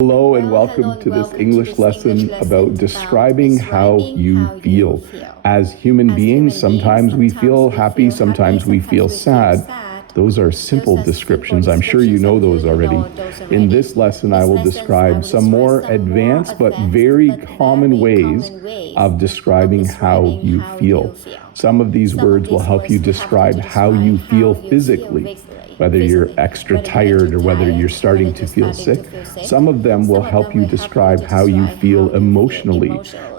Hello and welcome to this English lesson about describing how you feel. As human beings, sometimes we feel happy, sometimes we feel sad. Those are simple descriptions. I'm sure you know those already. In this lesson, I will describe some more advanced but very common ways of describing how you feel. Some of these words will help you describe how you feel physically, whether you're extra tired or whether you're starting to feel sick. Some of them will help you describe how you feel emotionally,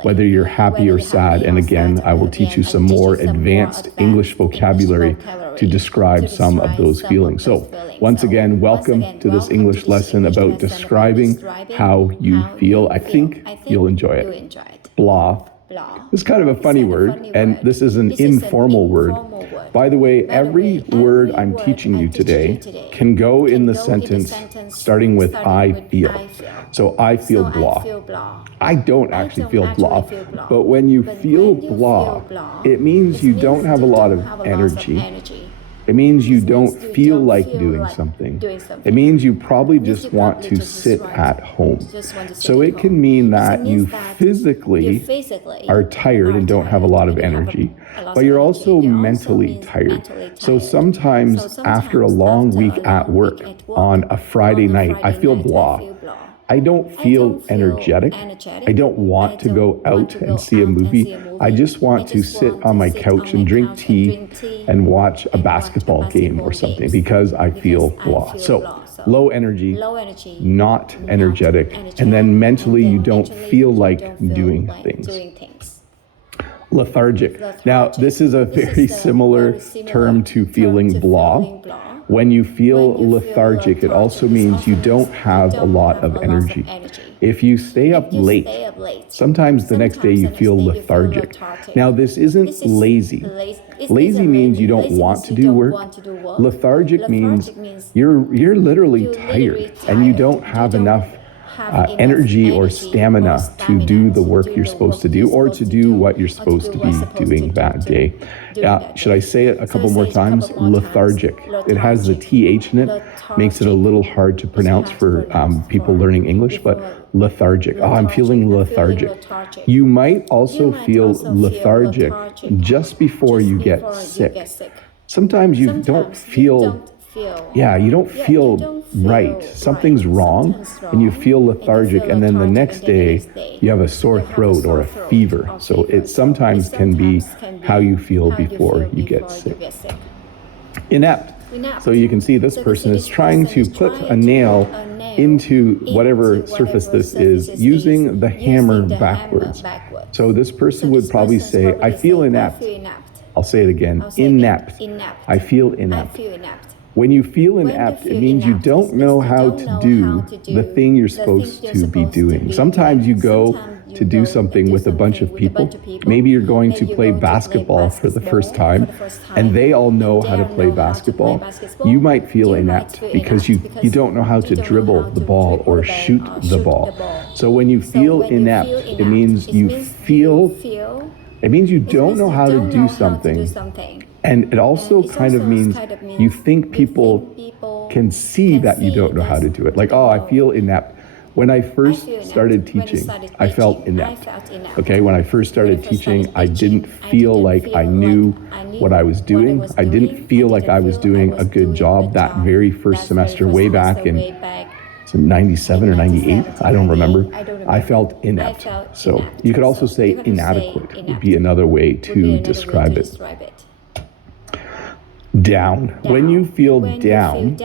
whether you're happy or sad. And again, I will teach you some more advanced English vocabulary to describe some of those feelings. So once again, welcome to this English lesson about describing how you feel. I think you'll enjoy it. Blah. It's kind of a funny word, and this is an informal word. By the way, every word I'm teaching you today can go in the sentence starting with I feel. So I feel blah. I don't actually feel blah, but when you feel blah, it means you don't have a lot of energy. It means you don't feel like doing something. It means you probably just want to sit at home. So it can mean that you physically are tired and don't have a lot of energy, but you're also mentally tired. So sometimes after a long week at work on a Friday night, I feel blah. I don't feel energetic. I don't want to go out and see a movie. I just want to sit on my couch and drink tea and watch a basketball game or something because I feel blah. So low energy, not energetic, and then mentally you don't feel like doing things. Lethargic. Now, this is a very similar term to feeling blah. When you feel lethargic, it also means you don't have a lot of energy. If you stay up late, sometimes the next day you feel lethargic. Now, this isn't lazy. Lazy means you don't want to do work. Lethargic means you're literally tired and you don't have enough energy or stamina to do the work you're supposed to do or to do what you're supposed to be doing that day. Should I say it a couple more times? Lethargic. It has the TH in it, makes it a little hard to pronounce for people learning English, but lethargic. Oh, I'm feeling lethargic. You might also feel lethargic just before you get sick. Sometimes you don't feel you don't feel right. Something's wrong and you feel lethargic, and then the next day you have a sore throat or a fever. So it sometimes can be how you feel before you get sick. Inept. So you can see this person is trying to put a nail into whatever surface this is using the hammer backwards. So this person would probably say, I feel inept. I'll say it again, inept. I feel inept. When you feel inept, it means you don't know how to do the thing you're supposed to be doing. Sometimes you go to do something with a bunch of people. Maybe you're going to play basketball for the first time, and they all know how to play basketball. You might feel inept because you don't know how to dribble the ball or shoot the ball. So when you feel inept, it means you don't know how to do something. And it also kind of means you think people can see that you don't know how to do it. Like, oh, I feel inept. When I first started teaching, I felt inept. Okay, when I first started teaching, I didn't feel like I knew what I was doing. I didn't feel like I was doing a good job that very first semester way back in 97 or 98, I don't remember. I felt inept. So you could also say inadequate would be another way to describe it. Down. When you feel down,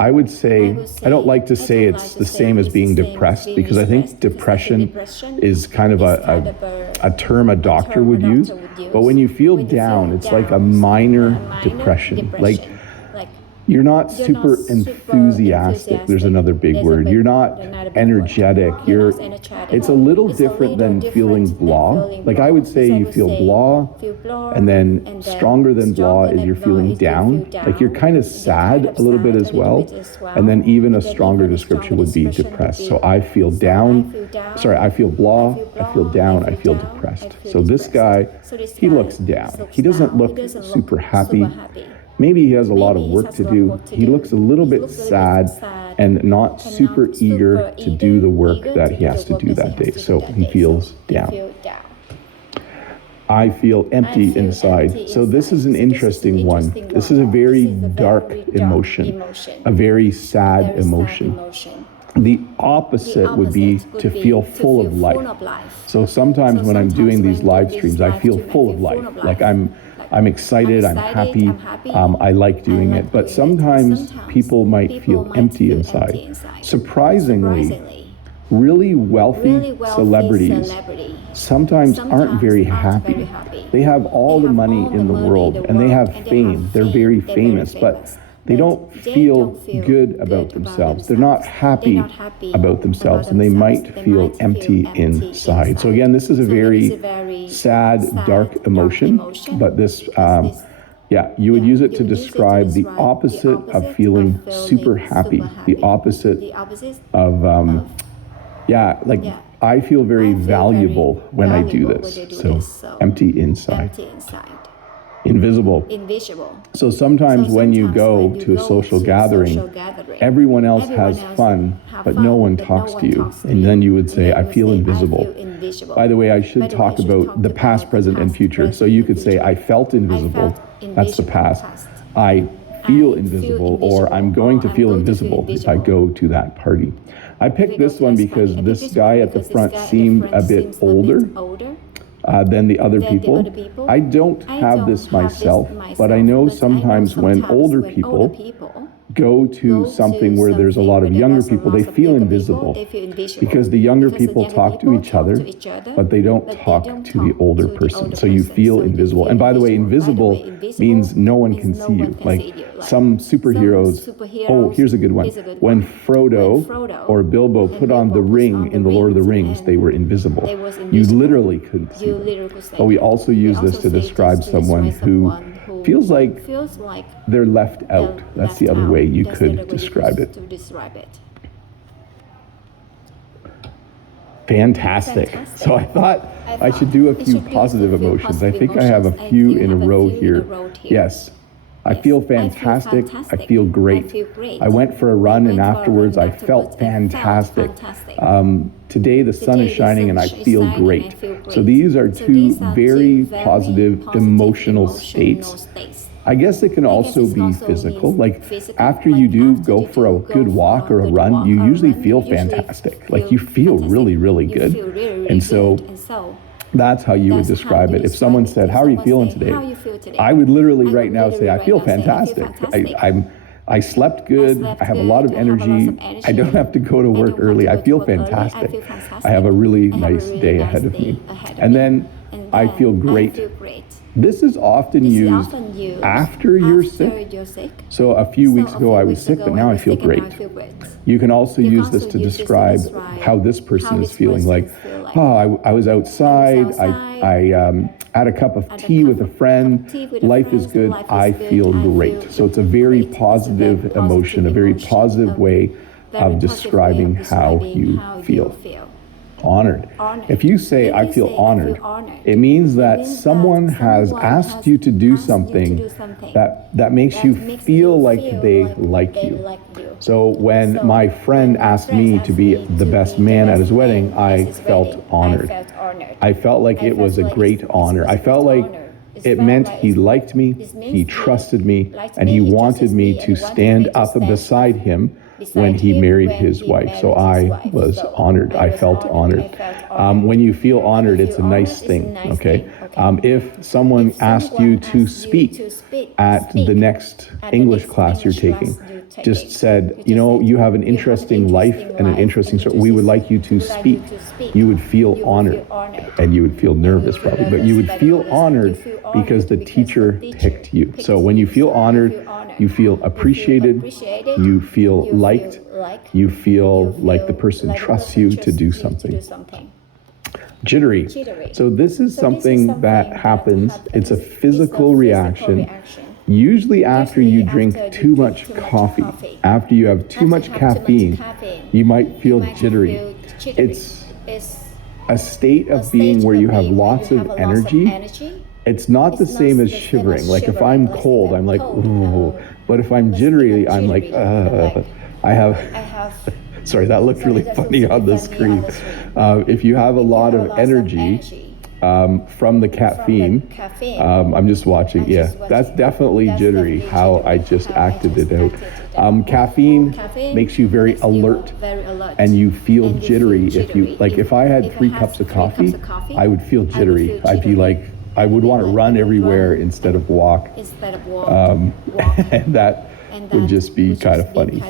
I would say, I don't like to say it's the same as being depressed, because I think depression is kind of a term a doctor would use. But when you feel down, it's like a minor depression. Like you're not super enthusiastic. There's another big word. You're not energetic. It's a little different than feeling blah. Like I would say you feel blah, and then stronger than blah is you're feeling down. Like you're kind of sad a little bit as well. And then even a stronger description would be depressed. So I feel down. I feel blah, I feel down, I feel depressed. So this guy, he looks down. He doesn't look super happy. Maybe he has a lot of work to do. He looks a little bit sad, and not super eager to do the work that he has to do that day. So he feels down. I feel empty inside. So this is an interesting one. This is a very dark emotion, a very sad emotion. The opposite would be to feel full of life. So sometimes when I'm doing these live streams, I feel full of life. Like I'm excited, I'm happy, I like doing it. But sometimes people might feel empty inside. Surprisingly, really wealthy celebrities sometimes aren't very happy. They have all the money in the world and they have fame. They're very famous, but they don't feel good about themselves. They're not happy about themselves, and they might feel empty inside. So again, this is a very sad, dark emotion, but this, you would use it to describe the opposite of feeling super happy, the opposite of, I feel very valuable when I do this. So empty inside. Invisible. So sometimes when you go to a social gathering, everyone else has fun, but no one talks to you. And then you would say, I feel invisible. By the way, I should talk about the past, present, and future. So you could say, I felt invisible. That's the past. I feel invisible, or I'm going to feel invisible if I go to that party. I picked this one because this guy at the front seemed a bit older than the other people. I don't have this myself, but I know sometimes when older people go to something where there's a lot of younger people, they feel invisible because the younger people talk to each other, but they don't talk to the older person. So you feel invisible. And by the way, invisible means no one can see you. Like some superheroes, here's a good one. When Frodo or Bilbo put on the ring in The Lord of the Rings, they were invisible. You literally couldn't see them. But we also use this to describe someone who feels like they're left out. That's the other way you could describe it. Fantastic. So I thought I should do a few positive emotions. I think I have a few in a row here. Yes. I feel fantastic. I feel great. I went for a run and afterwards I felt fantastic. Today the sun is shining and I feel great. So these are two very positive emotional states. I guess it can also be physical. Like after you do go for a good walk or a run, you usually feel fantastic. Like you feel really, really good. And so that's how you would describe it. If someone said, how are you feeling today? I would literally right now say, I feel fantastic. I slept good. I have a lot of energy. I don't have to go to work early. I feel fantastic. I have a really nice day ahead of me. And then I feel great. This is often used after you're sick. So a few weeks ago I was sick, but now I feel great. You can also use this to describe how this person is feeling. Like, I was outside, I had a cup of tea with a friend, life is good, I feel great. So it's a very positive emotion, a very positive way of describing how you feel. Honored. If you say, I feel honored, it means that someone has asked you to do something that makes you feel like they like you. So when my friend asked me to be the best man at his wedding, I felt honored. I felt like it was a great honor. I felt like it meant he liked me, he trusted me, and he wanted me to stand up beside him when he married his wife. So I was honored. I felt honored. When you feel honored, it's a nice thing, okay? If someone asked you to speak at the next English class you're taking, just said, you have an interesting life and an interesting story, we would like you to speak, you would feel honored. And you would feel nervous probably, but you would feel honored because the teacher picked you. So when you feel honored, you feel appreciated, you feel liked, you feel like the person trusts you to do something. Jittery. So this is something that happens. It's a physical reaction. Usually after you drink too much coffee, after you have too much caffeine, you might feel jittery. It's a state of being where you have lots of energy. It's not the same as shivering. Like if I'm cold, I'm like, ooh. But if I'm jittery, I'm like, I have, I have sorry, that looked really funny on the screen. If you have a lot of energy from the caffeine, I'm just watching, yeah, that's definitely jittery, how I just acted it out. Caffeine makes you very alert and you feel jittery. If you, like if I had 3 cups of coffee, I would feel jittery. I'd be like, I would want to run everywhere instead of walk. And that would just be kind of funny.